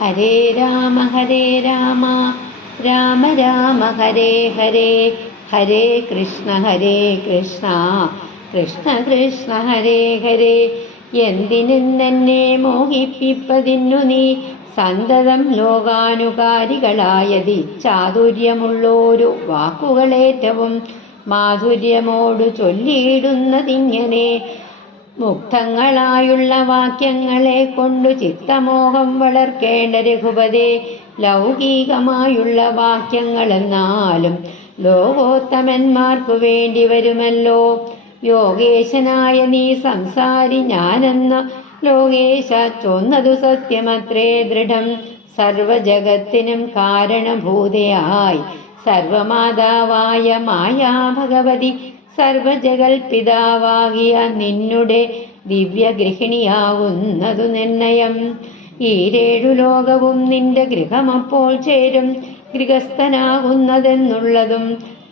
ഹരേ രാമ രാമ രാമ ഹരേ ഹരേ, ഹരേ കൃഷ്ണ കൃഷ്ണ കൃഷ്ണ ഹരേ ഹരേ. എന്തിനെന്നെ മോഹിപ്പിപ്പതിന്നു നീ സന്തതം ലോകാനുകാരികളായതി ചാതുര്യമുള്ളോരു വാക്കുകളേറ്റവും മാധുര്യമോടു ചൊല്ലിയിടുന്നതിങ്ങനെ. മുക്തങ്ങളായുള്ള വാക്യങ്ങളെ കൊണ്ടു ചിത്തമോഹം വളർക്കേണ്ട രഘുപതേ, ലൗകികമായുള്ള വാക്യങ്ങളെന്നാലും ലോകോത്തമന്മാർക്കു വേണ്ടി വരുമല്ലോ. യോഗേശനായ നീ സംസാരി ഞാനെന്ന് ലോകേശ ചൊന്നതു സത്യമത്രേ ദൃഢം. സർവജഗത്തിനും കാരണഭൂതയായി സർവമാതാവായ മായാ ഭഗവതി, സർവജഗൽപിതാവാകിയ നിന്നുടെ ദിവ്യഗൃഹിണിയാവുന്നതു നിർണയം. ഈരേഴു ലോകവും നിന്റെ ഗൃഹമപ്പോൾ ചേരും, ഗൃഹസ്ഥനാകുന്നതെന്നുള്ളതും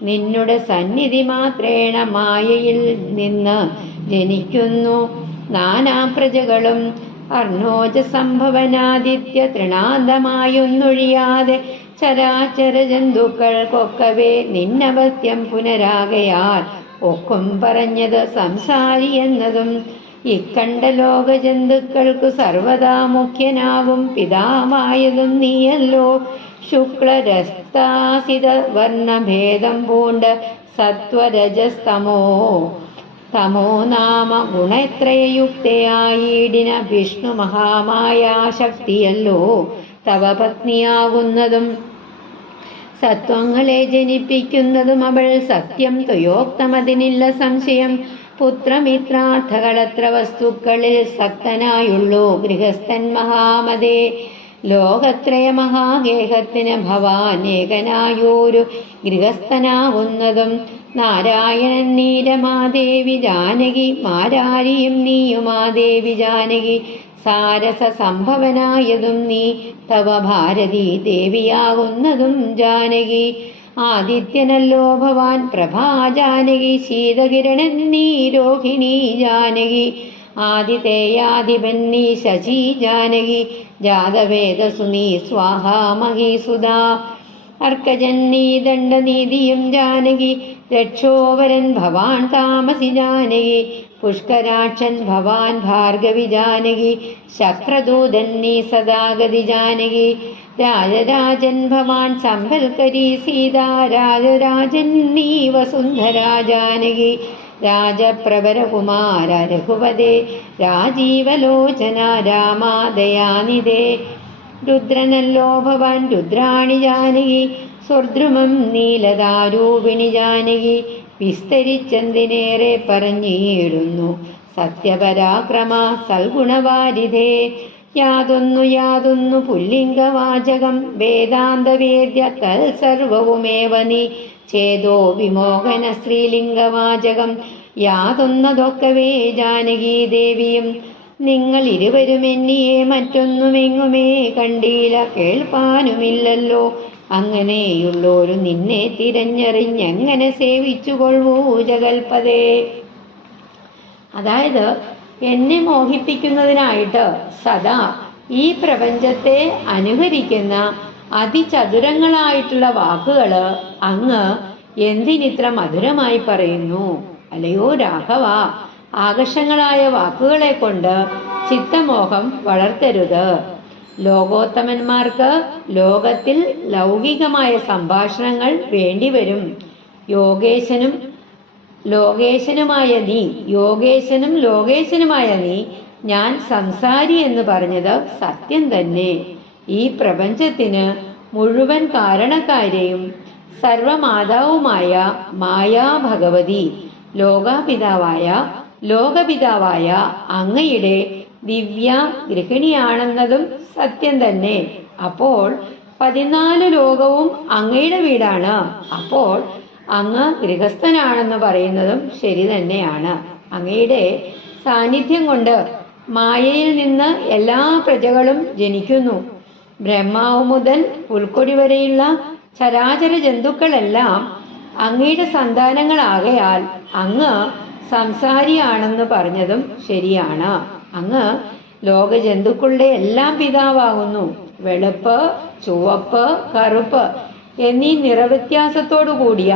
നിന്നുടെ സന്നിധി മാത്രേണ മായയിൽ നിന്ന് ജനിക്കുന്നു നാനാപ്രജകളും. അർണോജ സംഭവനാദിത്യ തൃണാന്തമായൊന്നൊഴിയാതെ ചരാചര ജന്തുക്കൾക്കൊക്കവേ നിന്നവത്യം പുനരാകയാൽ ഒക്കും പറഞ്ഞത് സംസാരി എന്നതും. ഇക്കണ്ട ലോക ജന്തുക്കൾക്കു സർവദാ മുഖ്യനാകും പിതാവായതും നീയല്ലോ. ശുക്ലരസ്താസിത വർണ്ണഭേദം പൂണ്ട് സത്വരജസ്തമോ നാമ ഗുണത്രയയുക്തയായിടിന വിഷ്ണു മഹാമായാശക്തിയല്ലോ തവ പത്നിയാകുന്നതും. സത്വങ്ങളെ ജനിപ്പിക്കുന്നതും അവൾ സത്യം ത്വയോക്തമതിനില്ല സംശയം. പുത്രമിത്രാർത്ഥകളത്ര വസ്തുക്കളിൽ സക്തനായുള്ളൂ ഗൃഹസ്ഥൻ മഹാമതേ. ലോകത്രയ മഹാഗേഹത്തിന് ഭവാൻ ഏകനായോരു ഗൃഹസ്ഥനാകുന്നതും. നാരായണൻ നീരമാദേവി ജാനകി, മാരാരിയും നീയുമാദേവി ജാനകി. സാരസ സംഭവനായതും നീ തവ ഭാരതി ദേവിയാകുന്നതും ജാനകി. ആദിത്യനല്ലോ ഭവാൻ പ്രഭാജാനകി, ശീതകിരണൻ നീ രോഹിണി ജാനകി. ആദിതേയാധിപൻ നീ ശശി ജാനകി, ജാതവേദസു നീ സ്വാഹാ മഹീസുധാ. അർക്കജൻ നീ ദണ്ഡനീതിയും ജാനകി, രക്ഷോവരൻ ഭവാൻ താമസി ജാനകി. പുഷ്കരാക്ഷൻ ഭവാൻ ഭാർഗവി ജാനകി, ശക്രദൂതൻ നീ സദാഗതി ജാനകി. രാജരാജൻ ഭവാൻ സംഭൽക്കരി സീതാ, രാജരാജൻ നീ വസുന്ധരാ ജാനകി. രാജപ്രവരകുമാര രഘുപതേ, രാജീവലോചന രാമാ ദയാനിധേ. രുദ്രനല്ലോ ഭവാൻ രുദ്രാണി ജാനകി, സ്വർദ്രുമം നീലദാരൂപിണി ജാനകി. വിസ്തരിച്ചെന്തിനേറെ പറഞ്ഞിടുന്നു സത്യപരാക്രമ സൽഗുണവാരിധേ. യാതൊന്നു പുല്ലിംഗവാചകം വേദാന്തവേദ്യ തൽസർവവുമേവ നീ. ചേതോ വിമോഹന സ്ത്രീലിംഗവാചകം യാതൊന്നതൊക്കവേ ജാനകീ ദേവിയും. നിങ്ങൾ ഇരുവരും എന്നിയെ മറ്റൊന്നുമെങ്ങുമേ കണ്ടീല, കേൾപ്പാനുമില്ലല്ലോ. അങ്ങനെയുള്ളോരു നിന്നെ തിരഞ്ഞറിഞ്ഞെങ്ങനെ സേവിച്ചുകൊള്ളൂ ജഗൽപതേ. അതായത് എന്നെ മോഹിപ്പിക്കുന്നതിനായിട്ട് സദാ ഈ പ്രപഞ്ചത്തെ അനുകരിക്കുന്ന അതിചതുരങ്ങളായിട്ടുള്ള വാക്കുകൾ അങ്ങ് എന്തിനിത്ര മധുരമായി പറയുന്നു? അല്ലയോ രാഘവ, ആകർഷങ്ങളായ വാക്കുകളെ കൊണ്ട് ചിത്തമോഹം വളർത്തരുത്. ലോകോത്തമന്മാർക്ക് ലോകത്തിൽ ലൗകികമായ സംഭാഷണങ്ങൾ വേണ്ടിവരും. ലോകേശനുമായ നീ ഞാൻ സംസാരി എന്ന് പറഞ്ഞത് സത്യം തന്നെ. ഈ പ്രപഞ്ചത്തിന് മുഴുവൻ കാരണക്കാരെയും സർവമാതാവുമായ മായാ ഭഗവതി, ലോകപിതാവായ അങ്ങയുടെ ദിവ്യ ഗൃഹിണിയാണെന്നതും സത്യം തന്നെ. അപ്പോൾ 14 ലോകവും അങ്ങയുടെ വീടാണ്. അപ്പോൾ അങ്ങ് ഗൃഹസ്ഥനാണെന്ന് പറയുന്നതും ശരി തന്നെയാണ്. അങ്ങയുടെ സാന്നിധ്യം കൊണ്ട് മായയിൽ നിന്ന് എല്ലാ പ്രജകളും ജനിക്കുന്നു. ബ്രഹ്മാവ് മുതൽ പുൽക്കൊടി വരെയുള്ള ചരാചര ജന്തുക്കളെല്ലാം അങ്ങയുടെ സന്താനങ്ങളാകയാൽ അങ്ങ് സംസാരിയാണെന്ന് പറഞ്ഞതും ശരിയാണ്. അങ്ങ് ലോക ജന്തുക്കളുടെ എല്ലാം പിതാവാകുന്നു. വെളുപ്പ്, ചുവപ്പ്, കറുപ്പ് എന്നീ നിറവ്യത്യാസത്തോടു കൂടിയ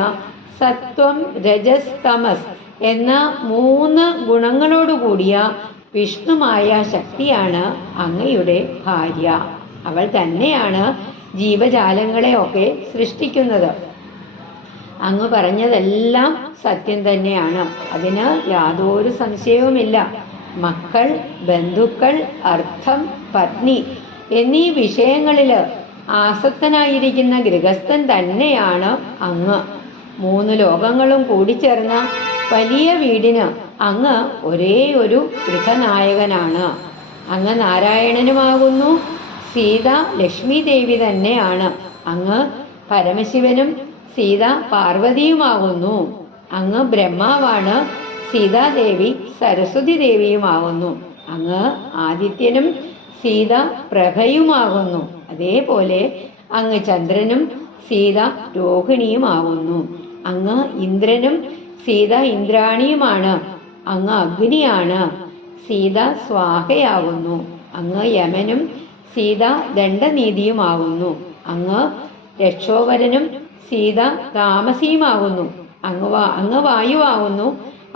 സത്വം, രജസ്, തമസ് എന്ന 3 ഗുണങ്ങളോടുകൂടിയ വിഷ്ണുമായ ശക്തിയാണ് അങ്ങയുടെ ഭാര്യ. അവൾ തന്നെയാണ് ജീവജാലങ്ങളെയൊക്കെ സൃഷ്ടിക്കുന്നത്. അങ്ങ് പറഞ്ഞതെല്ലാം സത്യം തന്നെയാണ്, അതിന് യാതൊരു സംശയവുമില്ല. മക്കൾ, ബന്ധുക്കൾ, അർത്ഥം, പത്നി എന്നീ വിഷയങ്ങളിൽ ആസക്തനായിരിക്കുന്ന ഗൃഹസ്ഥൻ തന്നെയാണ് അങ്ങ്. 3 ലോകങ്ങളും കൂടിച്ചേർന്ന വലിയ വീടിന് അങ്ങ് ഒരേ ഒരു ഗൃഹനായകനാണ്. അങ്ങ് നാരായണനുമാകുന്നു, സീത ലക്ഷ്മി ദേവി തന്നെയാണ്. അങ്ങ് പരമശിവനും സീത പാർവതിയുമാകുന്നു. അങ്ങ് ബ്രഹ്മാവാണ്, സീതാദേവി സരസ്വതി ദേവിയുമാകുന്നു. അങ്ങ് ആദിത്യനും സീത പ്രഭയുമാകുന്നു. അതേപോലെ അങ്ങ് ചന്ദ്രനും സീത രോഹിണിയുമാകുന്നു. അങ്ങ് ഇന്ദ്രനും സീത ഇന്ദ്രാണിയുമാണ്. അങ്ങ് അഗ്നിയാണ്, സീത സ്വാഹയാകുന്നു. അങ്ങ് യമനും സീത ദണ്ഡനീതിയുമാകുന്നു. അങ്ങ് രക്ഷോവരനും സീത താമസിയുമാകുന്നു. അങ്ങ് വായുവാകുന്നു,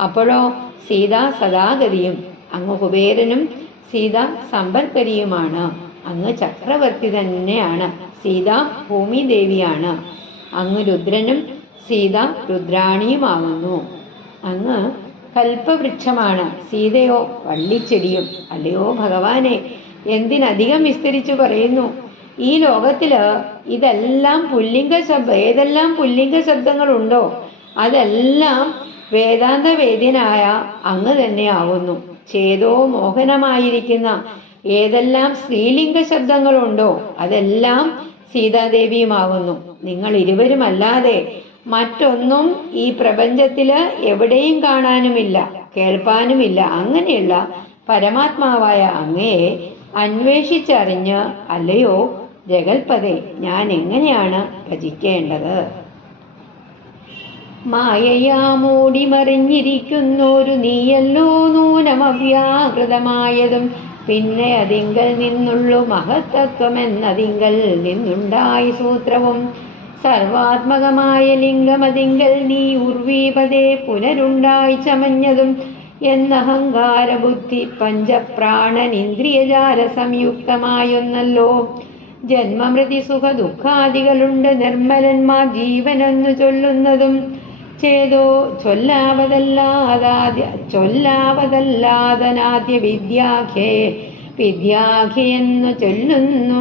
അപ്പോഴോ സീത സദാഗതിയും. അങ്ങ് കുബേരനും സീത സമ്പൽക്കരിയുമാണ്. അങ്ങ് ചക്രവർത്തി തന്നെയാണ്, സീത ഭൂമി ദേവിയാണ്. അങ്ങ് രുദ്രനും സീത രുദ്രാണിയുമാകുന്നു. അങ്ങ് കൽപ്പവൃക്ഷമാണ്, സീതയോ വള്ളിച്ചെടിയും. അല്ലയോ ഭഗവാനെ, എന്തിനധികം വിസ്തരിച്ചു പറയുന്നു? ഈ ലോകത്തില് ഏതെല്ലാം പുല്ലിംഗ ശബ്ദങ്ങളുണ്ടോ അതെല്ലാം വേദാന്ത വേദ്യനായ അങ്ങ് തന്നെയാകുന്നു. ചേതോ മോഹനമായിരിക്കുന്ന ഏതെല്ലാം സ്ത്രീലിംഗ ശബ്ദങ്ങളുണ്ടോ അതെല്ലാം സീതാദേവിയുമാകുന്നു. നിങ്ങൾ ഇരുവരുമല്ലാതെ മറ്റൊന്നും ഈ പ്രപഞ്ചത്തില് എവിടെയും കാണാനുമില്ല, കേൾപ്പാനുമില്ല. അങ്ങനെയുള്ള പരമാത്മാവായ അങ്ങയെ അന്വേഷിച്ചറിഞ്ഞ് അല്ലയോ ജഗൽപദേ ഞാൻ എങ്ങനെയാണ് ഭജിക്കേണ്ടത്? മായയാ മൂടിമറിഞ്ഞിരിക്കുന്നൊരു നീയല്ലോ നൂനമവ്യാകൃതമായതും പിന്നെ അതിങ്കൽ നിന്നുള്ളു മഹത്തത്വമെന്നതിങ്കൽ നിന്നുണ്ടായി സൂത്രവും സർവാത്മകമായ ലിംഗമതിങ്കൽ നീ ഉർവീപതേ പുനരുണ്ടായി ചമഞ്ഞതും എന്നഹങ്കാര ബുദ്ധി പഞ്ചപ്രാണനിന്ദ്രിയജാല സംയുക്തമായൊന്നല്ലോ. ജന്മമൃതി സുഖ ദുഃഖാദികളുണ്ട് നിർമ്മലന്മാർ ജീവനെന്നു ചൊല്ലുന്നതും ചേതോ ചൊല്ലാവതല്ലാതനാദ്യ വിദ്യാഖ്യയെന്നു ചൊല്ലുന്നു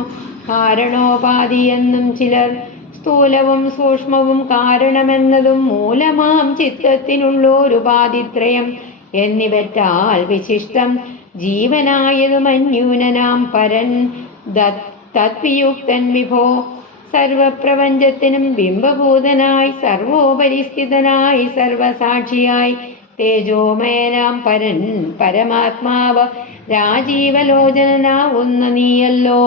കാരണോപാധിയെന്നും ചിലർ. സ്ഥൂലവും സൂക്ഷ്മവും കാരണമെന്നതും മൂലമാം ചിത്തത്തിനുള്ളോരുപാധിത്രയം എന്നിവറ്റാൽ വിശിഷ്ടം ജീവനായതും അന്യൂനനാം പരൻ തദ്വിയുക്തൻ വിഭോ. സർവപ്രപഞ്ചത്തിനും ബിംബഭൂതനായി സർവോപരിസ്ഥിതനായി സർവസാക്ഷിയായി തേജോമയനാം പരൻ പരമാത്മാവ് രാജീവലോചനാവുന്ന നീയല്ലോ.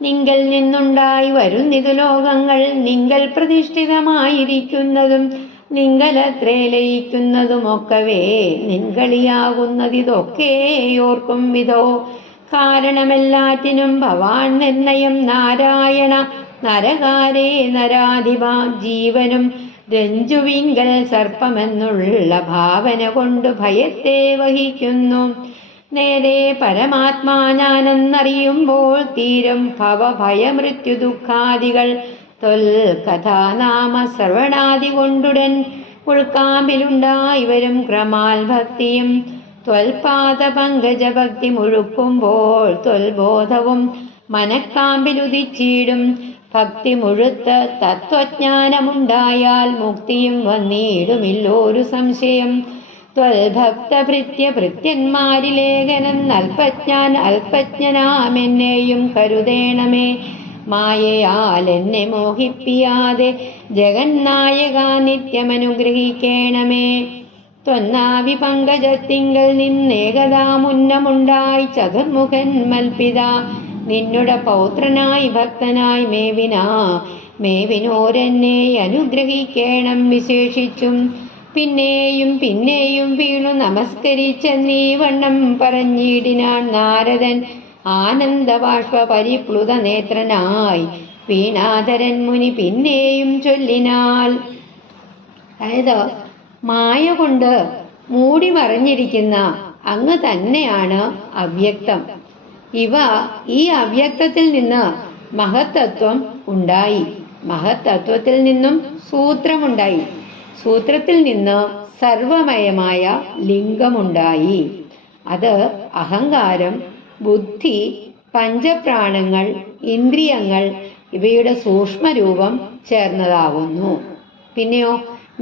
നിങ്കൽ നിന്നുണ്ടായി വരുന്നിതു ലോകങ്ങൾ നിങ്കൽ പ്രതിഷ്ഠിതമായിരിക്കുന്നതും നിങ്കലത്രേ ലയിക്കുന്നതുമൊക്കവേ നിൻകളിയാകുന്നതിതൊക്കെയോർക്കും വിധോ. കാരണമെല്ലാറ്റിനും ഭവാൻ നിർണയം നാരായണ നരകാരേ നരാധിപ. ജീവനും രഞ്ജുവിങ്കൽ സർപ്പമെന്നുള്ള ഭാവന കൊണ്ട് ഭയത്തെ വഹിക്കുന്നു. നേരെ പരമാത്മാ ഞാനെന്നറിയുമ്പോൾ തീരും ഭവഭയമൃത്യു ദുഃഖാദികൾ. തൊൽകഥാനാമ ശ്രവണാദി കൊണ്ടുടൻ ഉൾക്കാമ്പിലുണ്ടായി വരും ക്രമാൽ ഭക്തിയും. ത്വൽപാദ പങ്കജ ഭക്തി മുഴുക്കുമ്പോൾ ത്വൽബോധവും മനക്കാമ്പിലുദിച്ചിടും. ഭക്തി മുഴുത്ത് തത്വജ്ഞാനമുണ്ടായാൽ മുക്തിയും വന്നിടുമില്ലോരു സംശയം. ത്വൽഭക്തഭൃത്യ ഭൃത്യന്മാരിലേഖനം അല്പജ്ഞനാമെന്നെയും കരുതേണമേ. മായയാൽ എന്നെ മോഹിപ്പിയാതെ ജഗന്നായക നിത്യമനുഗ്രഹിക്കേണമേ. ത്വന്നാവി പങ്കജത്തിങ്കൽ നിന്നേകതാ മുന്നമുണ്ടായി ചതുർമുഖൻ മൽപിത. നിന്നുടെ പൗത്രനായി ഭക്തനായി മേവിനോരെന്നെ അനുഗ്രഹിക്കേണം വിശേഷിച്ചും. പിന്നെയും പിന്നെയും വീണു നമസ്കരിച്ച നീ വണ്ണം പറഞ്ഞിടിനാൻ നാരദൻ ആനന്ദബാഷ്പ പരിപ്ലുത നേത്രനായി വീണാധരൻ മുനി പിന്നെയും ചൊല്ലിനാൽ. അതായത് മായ കൊണ്ട് മൂടി മറഞ്ഞിരിക്കുന്ന അങ്ങ് തന്നെയാണ് അവ്യക്തം. ഈ അവ്യക്തത്തിൽ നിന്ന് മഹത്തത്വം ഉണ്ടായി. മഹത്തത്വത്തിൽ നിന്നും സൂത്രമുണ്ടായി. സൂത്രത്തിൽ നിന്ന് സർവമയമായ ലിംഗമുണ്ടായി. അത് അഹങ്കാരം, ബുദ്ധി, പഞ്ചപ്രാണങ്ങൾ, ഇന്ദ്രിയങ്ങൾ ഇവയുടെ സൂക്ഷ്മരൂപം ചേർന്നതാകുന്നു. പിന്നെയോ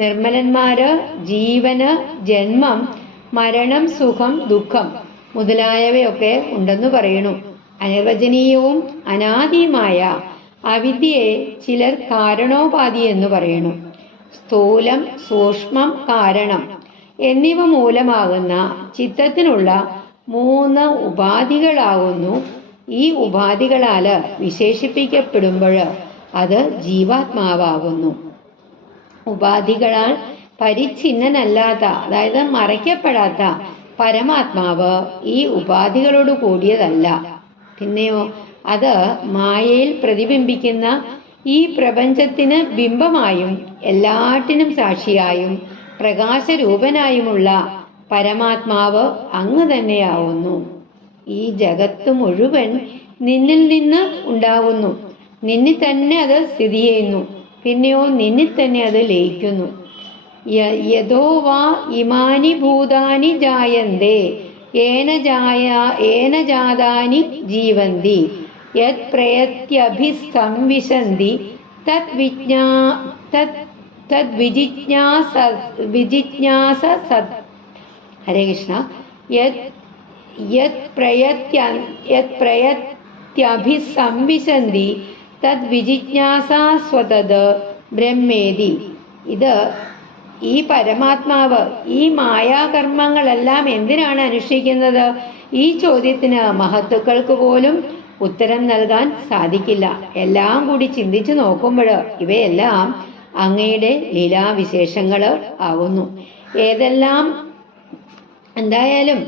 നിർമ്മലന്മാര് ജീവന് ജന്മം, മരണം, സുഖം, ദുഃഖം മുതലായവയൊക്കെ ഉണ്ടെന്ന് പറയുന്നു. അനിർവചനീയവും അനാദിയുമായ അവിദ്യയെ ചിലർ കാരണോപാധി എന്ന് പറയുന്നു. സ്ഥൂലം, സൂക്ഷ്മം, കാരണം എന്നിവ മൂലമാകുന്ന ചിത്തത്തിനുള്ള 3 ഉപാധികളാകുന്നു. ഈ ഉപാധികളാല് വിശേഷിപ്പിക്കപ്പെടുമ്പോൾ അത് ജീവാത്മാവാകുന്നു. ഉപാധികളാൽ പരിച്ഛിന്നനല്ലാത്ത, അതായത് മറയ്ക്കപ്പെടാത്ത പരമാത്മാവ് ഈ ഉപാധികളോട് കൂടിയതല്ല. പിന്നെയോ അത് മായയിൽ പ്രതിബിംബിക്കുന്ന ഈ പ്രപഞ്ചത്തിന് ബിംബമായും എല്ലാറ്റിനും സാക്ഷിയായും പ്രകാശരൂപനായുമുള്ള പരമാത്മാവ് അങ്ങ് തന്നെയാവുന്നു. ഈ ജഗത്ത് മുഴുവൻ നിന്നിൽ നിന്ന് ഉണ്ടാകുന്നു. നിന്നിൽ തന്നെ അത് സ്ഥിതി ചെയ്യുന്നു. പിന്നെയോ നിന്നിൽ തന്നെ അത് ലയിക്കുന്നു. യഥോ വാ ഇമാനി ഭൂതാനി ജായന്തേ ഏന ജാതാനി ജീവന്തി യത് പ്രയത്യഭിസംവിശന്തി തദ് വിജിജ്ഞാസ സത്. ഹരേ കൃഷ്ണ. യത് പ്രയത്യഭിസംവിശന്തി തദ് വിജിജ്ഞാസാസ്വതത് ബ്രഹ്മേതി. ഇത് ഈ പരമാത്മാവ് ഈ മായാകർമ്മങ്ങളെല്ലാം എന്തിനാണ് അനുഷ്ഠിക്കുന്നത്? ഈ ചോദ്യത്തിന് മഹത്തുക്കൾക്ക് പോലും ഉത്തരം നൽകാൻ സാധിക്കില്ല. എല്ലാം കൂടി ചിന്തിച്ചു നോക്കുമ്പോൾ ഇവയെല്ലാം അങ്ങയുടെ ലീലാവിശേഷങ്ങൾ ആകുന്നു. എന്തായാലും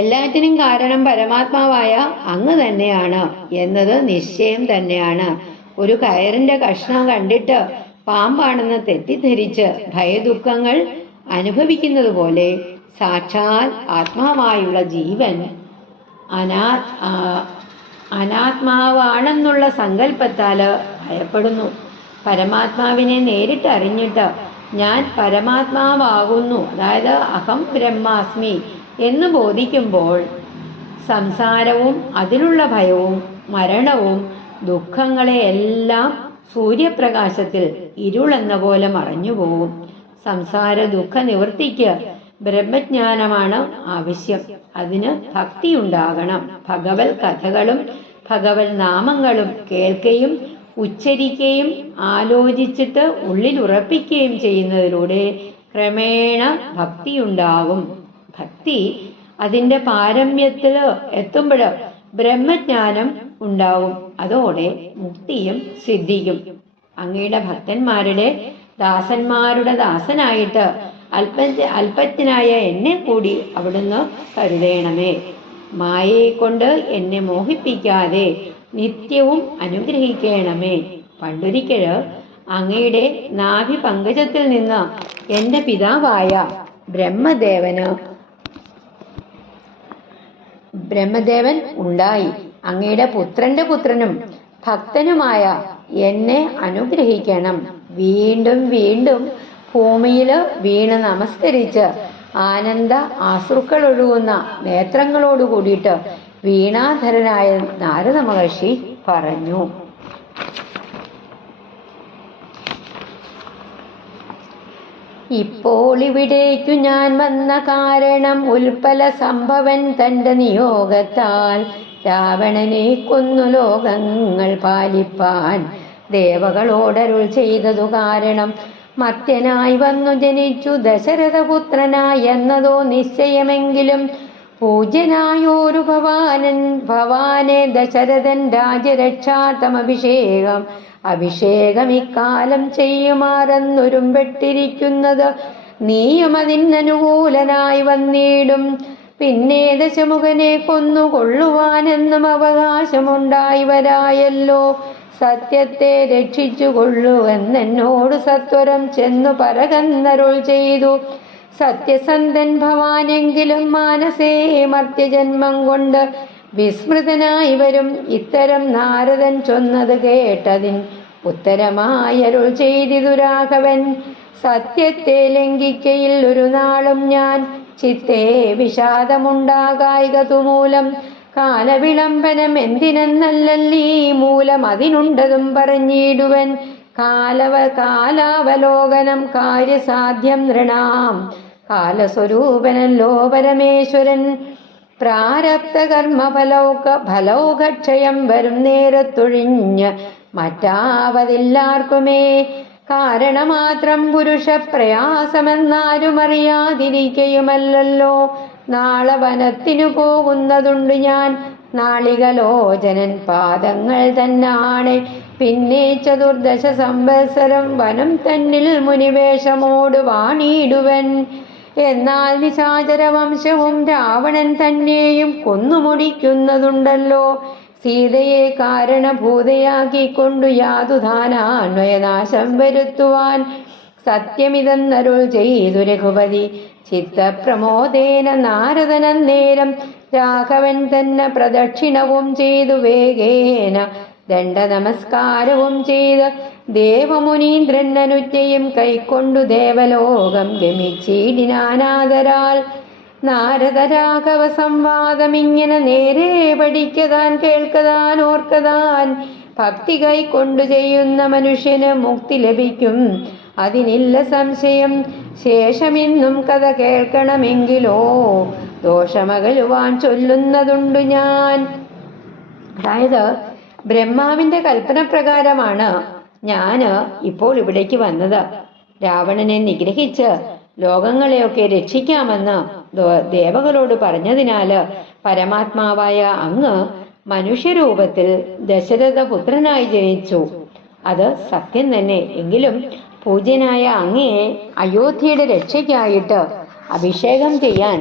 എല്ലാറ്റിനും കാരണം പരമാത്മാവായ അങ്ങ് തന്നെയാണ് എന്നത് നിശ്ചയം തന്നെയാണ്. ഒരു കയറിന്റെ കഷ്ണം കണ്ടിട്ട് പാമ്പാണെന്ന് തെറ്റിദ്ധരിച്ച് ഭയദുഃഖങ്ങൾ അനുഭവിക്കുന്നത് പോലെ സാക്ഷാൽ ആത്മാവായുള്ള ജീവൻ അനാത്മാവാണെന്നുള്ള സങ്കല്പത്താല് ഭയപ്പെടുന്നു. പരമാത്മാവിനെ നേരിട്ട് അറിഞ്ഞിട്ട് ഞാൻ പരമാത്മാവാകുന്നു, അതായത് അഹം ബ്രഹ്മാസ്മി എന്ന് ബോധിക്കുമ്പോൾ സംസാരവും അതിലുള്ള ഭയവും മരണവും ദുഃഖങ്ങളെയെല്ലാം സൂര്യപ്രകാശത്തിൽ ഇരുളെന്ന പോലെ മറഞ്ഞുപോകും. സംസാര ദുഃഖ നിവൃത്തിക്ക് ബ്രഹ്മജ്ഞാനമാണ് ആവശ്യം. അതിന് ഭക്തി ഉണ്ടാകണം. ഭഗവത് കഥകളും ഭഗവത് നാമങ്ങളും കേൾക്കുകയും ഉച്ചരിക്കുകയും ആലോചിച്ചിട്ട് ഉള്ളിൽ ഉറപ്പിക്കുകയും ചെയ്യുന്നതിലൂടെ ക്രമേണ ഭക്തിയുണ്ടാവും. ഭക്തി അതിന്റെ പാരമ്യത്തിൽ എത്തുമ്പോൾ ബ്രഹ്മജ്ഞാനം ഉണ്ടാവും. അതോടെ മുക്തിയും സിദ്ധിക്കും. അങ്ങയുടെ ഭക്തന്മാരുടെ ദാസന്മാരുടെ ദാസനായിട്ട് അല്പജ്ഞനായ എന്നെ കൂടി അവിടുന്ന് കരുതേണമേ. മായയെ കൊണ്ട് എന്നെ മോഹിപ്പിക്കാതെ നിത്യവും അനുഗ്രഹിക്കണമേ. പണ്ടൊരിക്കല് അങ്ങയുടെ നാഭി പങ്കജത്തിൽ നിന്ന് എന്റെ പിതാവായ ബ്രഹ്മദേവൻ ഉണ്ടായി. അങ്ങയുടെ പുത്രന്റെ പുത്രനും ഭക്തനുമായ എന്നെ അനുഗ്രഹിക്കണം. വീണ്ടും വീണ്ടും ഭൂമിയില് വീണ് നമസ്കരിച്ച് ആനന്ദ ആശ്രുക്കൾ ഒഴുകുന്ന നേത്രങ്ങളോട് കൂടിയിട്ട് വീണാധരനായ നാരദ മഹർഷി പറഞ്ഞു. ഇപ്പോൾ ഇവിടേക്കു ഞാൻ വന്ന കാരണം ഉൽപ്പല സംഭവൻ തന്റെ നിയോഗത്താൽ രാവണനെ കൊന്നു ലോകങ്ങൾ പാലിപ്പാൻ ദേവകളോടരുൾ ചെയ്തതു കാരണം മർത്യനായി വന്നു ജനിച്ചു ദശരഥപുത്രനായി എന്നതോ നിശ്ചയമെങ്കിലും പൂജ്യനായോരു ഭവാനെ ദശരഥൻ അഭിഷേകം ഇക്കാലം ചെയ്യുമാറെന്നൊരുമ്പെട്ടിരിക്കുന്നത് നീയും അതിനനുകൂലനായി വന്നിടും. പിന്നെ ദശമുഖനെ കൊന്നുകൊള്ളുവാനെന്നും അവകാശമുണ്ടായി വരായല്ലോ. സത്യത്തെ രക്ഷിച്ചുകൊള്ളുവെന്നോട് സത്വരം ചെന്നു പറകന്നരുൾ ചെയ്തു. സത്യസന്ധൻ ഭവാനെങ്കിലും മാനസേ മർത്യജന്മം കൊണ്ട് വിസ്മൃതനായി വരും. ഇത്തരം നാരദൻ ചൊന്നത് കേട്ടതിൻ ഉത്തരമായരുൾ ചെയ്തിതു രാഘവൻ. സത്യത്തെ ലംഘിക്കയിൽ ഒരു നാളും ഞാൻ, ചിത്തേ വിഷാദമുണ്ടാകായിക തുമൂലം. കാലവിളംബനം എന്തിനെന്നല്ലീ മൂലം, അതിനുണ്ടതും പറഞ്ഞിടുവൻ. കാലാവലോകനം കാര്യസാധ്യം നൃണാം, കാലസ്വരൂപനല്ലോ പരമേശ്വരൻ. പ്രാരബ്ധ കർമ്മ ഫലൗകക്ഷയം വരും നേരത്തൊഴിഞ്ഞ് മറ്റാവതില്ലാർക്കുമേ. കാരണമാത്രം പുരുഷ പ്രയാസമെന്നാരും അറിയാതിരിക്കയുമല്ലോ. നാളെ വനത്തിനു പോകുന്നതുണ്ട് ഞാൻ, നാളികലോചനൻ പാദങ്ങൾ തന്നാണ്. പിന്നെ ചതുർദശ സംവത്സരം വനം തന്നിൽ മുനിവേഷമോട് വാണിടുവൻ. എന്നാൽ നിശാചര വംശവും രാവണൻ തന്നെയും കൊന്നുമുടിക്കുന്നതുണ്ടല്ലോ. സീതയെ കാരണഭൂതയാക്കിക്കൊണ്ടു യാതുധാനാന്വയനാശം വരുത്തുവാൻ സത്യമിതെന്നരുൾ ചെയ്തു രഘുപതി. ചിത്തപ്രമോദേന നാരദനന്നേരം രാഘവൻ തന്നെ പ്രദക്ഷിണവും ചെയ്തു വേഗേന ദണ്ഡ നമസ്കാരവും ചെയ്ത് ദേവമുനീന്ദ്രൻ അനുജ്ഞയും കൈക്കൊണ്ടു ദേവലോകം ഗമിച്ചിടിനാനാദരാൽ. നാരദ രാഘവ സംവാദമിങ്ങനെ നേരെ പഠിക്കതാൻ കേൾക്കതാൻ ഓർക്കതാൻ. ഭക്തി കൈക്കൊണ്ടു ചെയ്യുന്ന മനുഷ്യന് മുക്തി ലഭിക്കും, അതിനില്ല സംശയം. ശേഷമിന്നും കഥ കേൾക്കണമെങ്കിലോ ദോഷമകലുവാൻ ചൊല്ലുന്നതുണ്ട് ഞാൻ. അതായത് ബ്രഹ്മാവിന്റെ കൽപ്പന പ്രകാരമാണ് ഞാന് ഇപ്പോൾ ഇവിടേക്ക് വന്നത്. രാവണനെ നിഗ്രഹിച്ച് ലോകങ്ങളെയൊക്കെ രക്ഷിക്കാമെന്ന് ദേവകളോട് പറഞ്ഞതിനാല് പരമാത്മാവായ അങ്ങ് മനുഷ്യരൂപത്തിൽ ദശരഥപുത്രനായി ജനിച്ചു. അത് സത്യം തന്നെ. എങ്കിലും പൂജ്യനായ അങ്ങയെ അയോധ്യയുടെ രക്ഷയ്ക്കായിട്ട് അഭിഷേകം ചെയ്യാൻ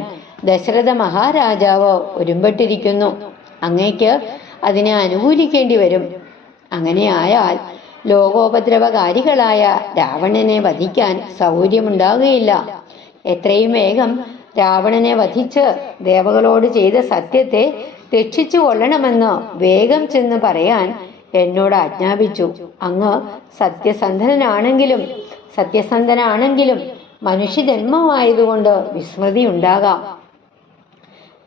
ദശരഥ മഹാരാജാവ് ഒരുമ്പെട്ടിരിക്കുന്നു. അങ്ങയ്ക്ക് അതിനെ അനുകൂലിക്കേണ്ടി വരും. അങ്ങനെയായാൽ ലോകോപദ്രവകാരികളായ രാവണനെ വധിക്കാൻ സൗകര്യമുണ്ടാകുകയില്ല. എത്രയും വേഗം രാവണനെ വധിച്ച് ദേവകളോട് ചെയ്ത സത്യത്തെ രക്ഷിച്ചു കൊള്ളണമെന്ന് വേഗം ചെന്ന് പറയാൻ എന്നോട് ആജ്ഞാപിച്ചു. അങ്ങ് സത്യസന്ധനാണെങ്കിലും മനുഷ്യജന്മമായതുകൊണ്ട് വിസ്മൃതി ഉണ്ടാകാം.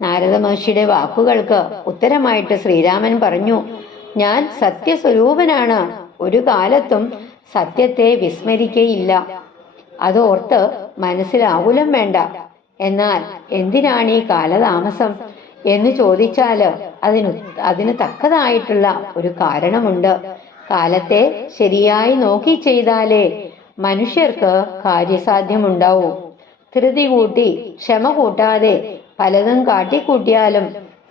നാരദ മഹർഷിയുടെ വാക്കുകൾക്ക് ഉത്തരമായിട്ട് ശ്രീരാമൻ പറഞ്ഞു, ഞാൻ സത്യസ്വരൂപനാണ്, ഒരു കാലത്തും സത്യത്തെ വിസ്മരിക്കയില്ല. അതോർത്ത് മനസ്സിൽ ആകുലം വേണ്ട. എന്നാൽ എന്തിനാണ് ഈ കാലതാമസം എന്ന് ചോദിച്ചാല് അതിന് തക്കതായിട്ടുള്ള ഒരു കാരണമുണ്ട്. കാലത്തെ ശരിയായി നോക്കി ചെയ്താലേ മനുഷ്യർക്ക് കാര്യസാധ്യമുണ്ടാവൂ. ധൃതി കൂട്ടി ക്ഷമ കൂട്ടാതെ പലതും കാട്ടിക്കൂട്ടിയാലും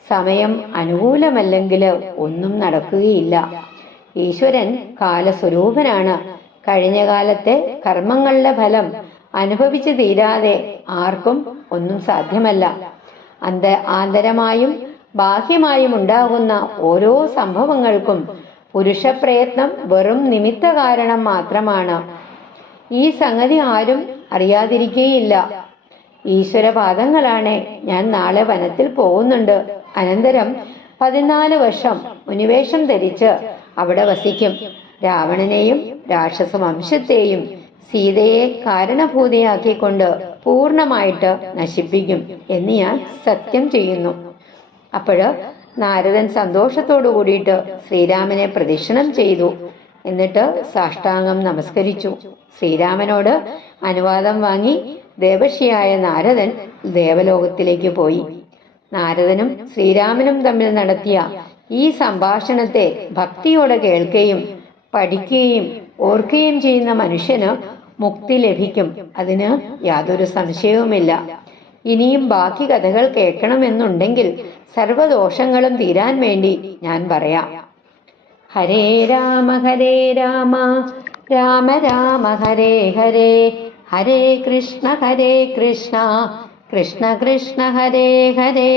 സമയം അനുകൂലമല്ലെങ്കിൽ ഒന്നും നടക്കുകയില്ല. ഈശ്വരൻ കാലസ്വരൂപനാണ്. കഴിഞ്ഞ കാലത്തെ കർമ്മങ്ങളുടെ ഫലം അനുഭവിച്ചു തീരാതെ ആർക്കും ഒന്നും സാധ്യമല്ല. ആന്തരമായും ബാഹ്യമായും ഉണ്ടാകുന്ന ഓരോ സംഭവങ്ങൾക്കും പുരുഷപ്രയത്നം വെറും നിമിത്ത കാരണം മാത്രമാണ്. ഈ സംഗതി ആരും അറിയാതിരിക്കുകയില്ല. ഈശ്വരപാദങ്ങളാണ്. ഞാൻ നാളെ വനത്തിൽ പോകുന്നുണ്ട്. അനന്തരം 14 വർഷം മുനിവേഷം ധരിച്ച് അവിടെ വസിക്കും. രാവണനെയും രാക്ഷസ വംശത്തെയും സീതയെ കാരണഭൂതയാക്കിക്കൊണ്ട് പൂർണ്ണമായിട്ട് നശിപ്പിക്കും എന്ന് ഞാൻ സത്യം ചെയ്യുന്നു. അപ്പോഴ് നാരദൻ സന്തോഷത്തോടു കൂടിയിട്ട് ശ്രീരാമനെ പ്രദക്ഷിണം ചെയ്തു. എന്നിട്ട് സാഷ്ടാംഗം നമസ്കരിച്ചു. ശ്രീരാമനോട് അനുവാദം വാങ്ങി ദേവർഷിയായ നാരദൻ ദേവലോകത്തിലേക്ക് പോയി. നാരദനും ശ്രീരാമനും തമ്മിൽ നടത്തിയ ഈ സംഭാഷണത്തെ ഭക്തിയോടെ കേൾക്കുകയും പഠിക്കുകയും ഓർക്കുകയും ചെയ്യുന്ന മനുഷ്യന് മുക്തി ലഭിക്കും. അതിന് യാതൊരു സംശയവുമില്ല. ഇനിയും ബാക്കി കഥകൾ കേൾക്കണമെന്നുണ്ടെങ്കിൽ സർവദോഷങ്ങളും തീരാൻ വേണ്ടി ഞാൻ പറയാം. ഹരേ രാമ രാമ രാമ ഹരേ ഹരേ, ഹരേ കൃഷ്ണ കൃഷ്ണ കൃഷ്ണ കൃഷ്ണ ഹരേ ഹരേ.